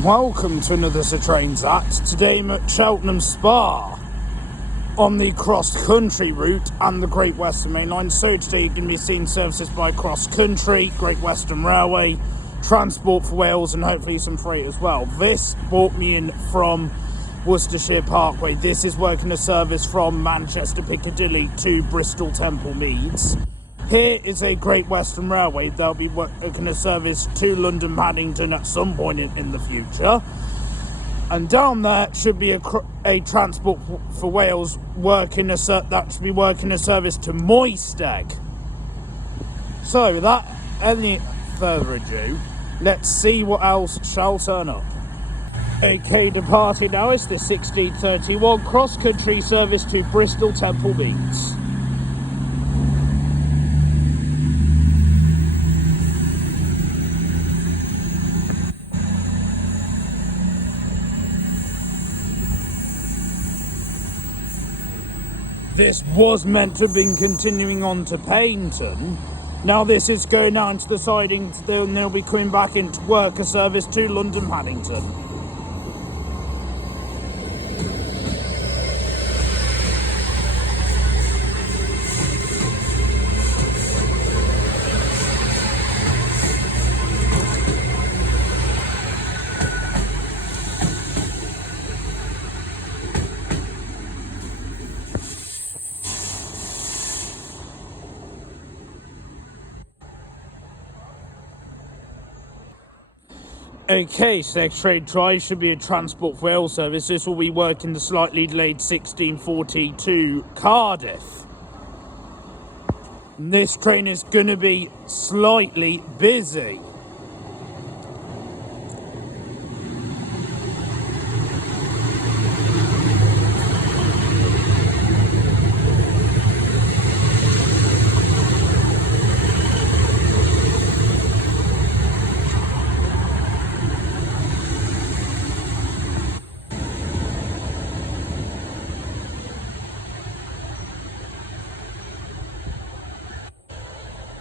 Welcome to another Sir Trains At. Today I'm at Cheltenham Spa on the cross-country route and the Great Western Main Line. So today you're going to be seeing services by cross-country, Great Western Railway, Transport for Wales and hopefully some freight as well. This brought me in from Worcestershire Parkway. This is working a service from Manchester Piccadilly to Bristol Temple Meads. Here is a Great Western Railway. They'll be working a service to London Paddington at some point in the future. And down there should be a Transport for Wales that should be working a service to Moysteg. So without any further ado, let's see what else shall turn up. Okay, departing now is the 1631 cross-country service to Bristol Temple Meads. This was meant to have been continuing on to Paignton. Now this is going down to the sidings, then they'll be coming back into work a service to London Paddington. Okay, so next train drive should be a Transport for Wales service. This will be working the slightly delayed 1640 to Cardiff. And this train is going to be slightly busy.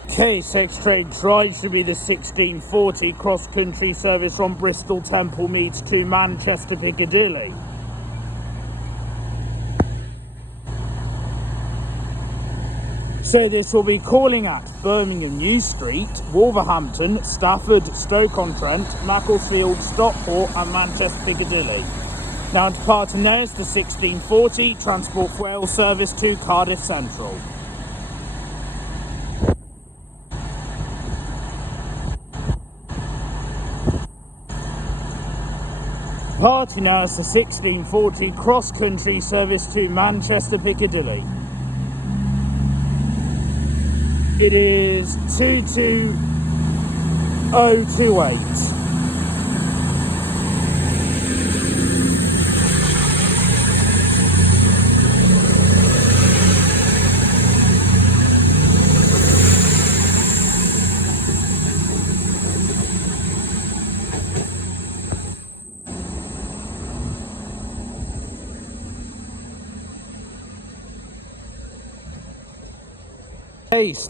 Okay, next train drive should be the 1640 cross-country service from Bristol Temple Meads to Manchester Piccadilly. So this will be calling at Birmingham New Street, Wolverhampton, Stafford, Stoke-on-Trent, Macclesfield, Stockport and Manchester Piccadilly. Now departing there is the 1640 Transport for Wales service to Cardiff Central. Departing now is the 1640 cross-country service to Manchester Piccadilly. It is 22028.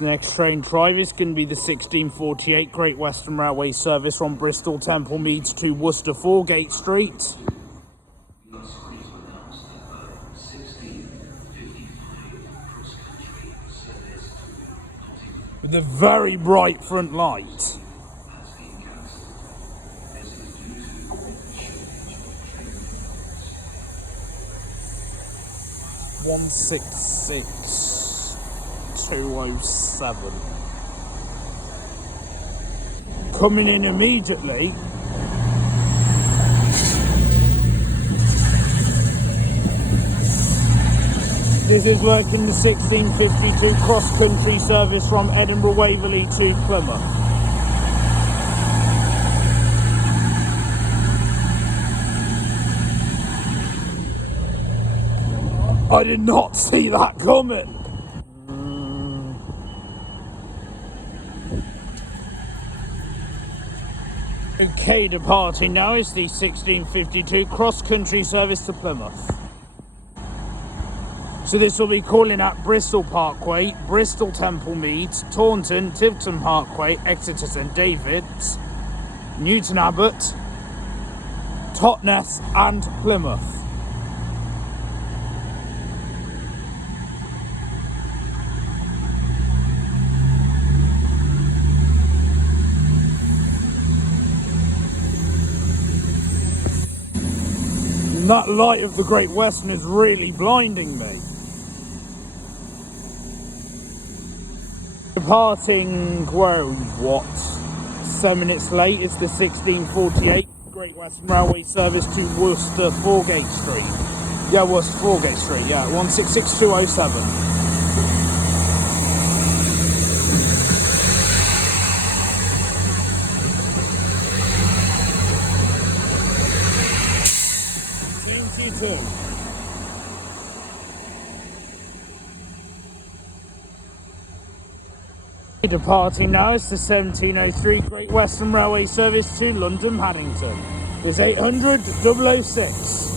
Next train drive is going to be the 1648 Great Western Railway service from Bristol Temple Meads to Worcester Foregate Street. With a very bright front light. (166)207. Coming in immediately. This is working the 1652 cross-country service from Edinburgh Waverley to Plymouth. I did not see that coming. Okay, departing now is the 1652 cross-country service to Plymouth. So this will be calling at Bristol Parkway, Bristol Temple Meads, Taunton, Tiverton Parkway, Exeter St David's, Newton Abbot, Totnes and Plymouth. And that light of the Great Western is really blinding me. Departing, well, what? 7 minutes late, it's the 1648 Great Western Railway service to Worcester Foregate Street. Yeah, Worcester Foregate Street, yeah, 166207. Departing now is the 1703 Great Western Railway service to London Paddington. It's 800 006.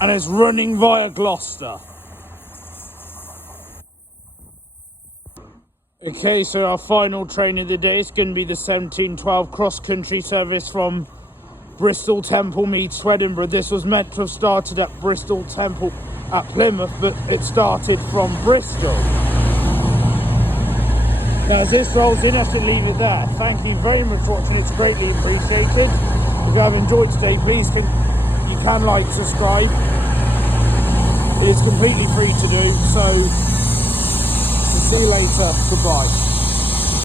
And it's running via Gloucester. Okay, so our final train of the day is going to be the 1712 cross-country service from Bristol Temple meets Edinburgh. This was meant to have started at Bristol Temple at Plymouth, but it started from Bristol. Now, as this rolls in, I should leave it there. Thank you very much for watching. It's greatly appreciated. If you have enjoyed today, please you can like, subscribe. It is completely free to do, so see you later. Goodbye.